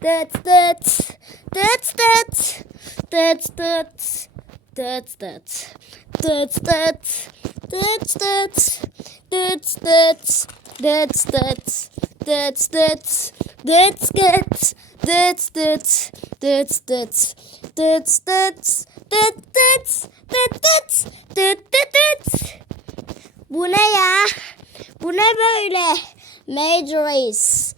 Dıt dıt. Dıt dıt. Dıt dıt. Dıt dıt. Dıt dıt. Dıt dıt. Dıt dıt. Dıt dıt. Dıt dıt. Dıt dıt. Dıt dıt. Dıt dıt. Dıt dıt. Dıt dıt. Dıt dıt. Dıt dıt dıt. Bu ne ya? Bu ne böyle? Major Race.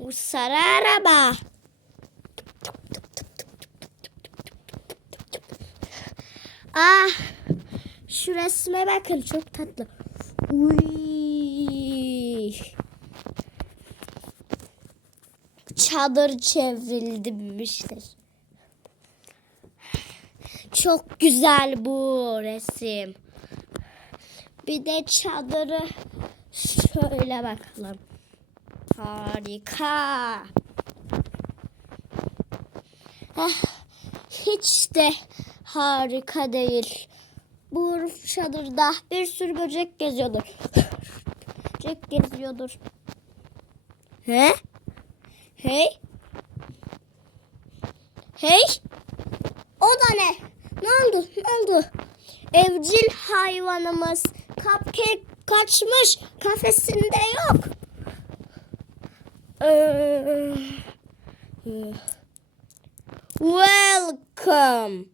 Bu sarı araba. Ah, şu resme bakın çok tatlı. Uy. Çadır çevrilmiştir. Çok güzel bu resim. Bir de çadırı şöyle bakalım. Harika. Eh, hiç de harika değil. Bu çadırda bir sürü böcek geziyordur. böcek geziyordur. He? Hey? Hey? O da ne? Ne oldu? Ne oldu? Evcil hayvanımız Cupcake kaçmış. Kafesinde yok. Uh, welcome.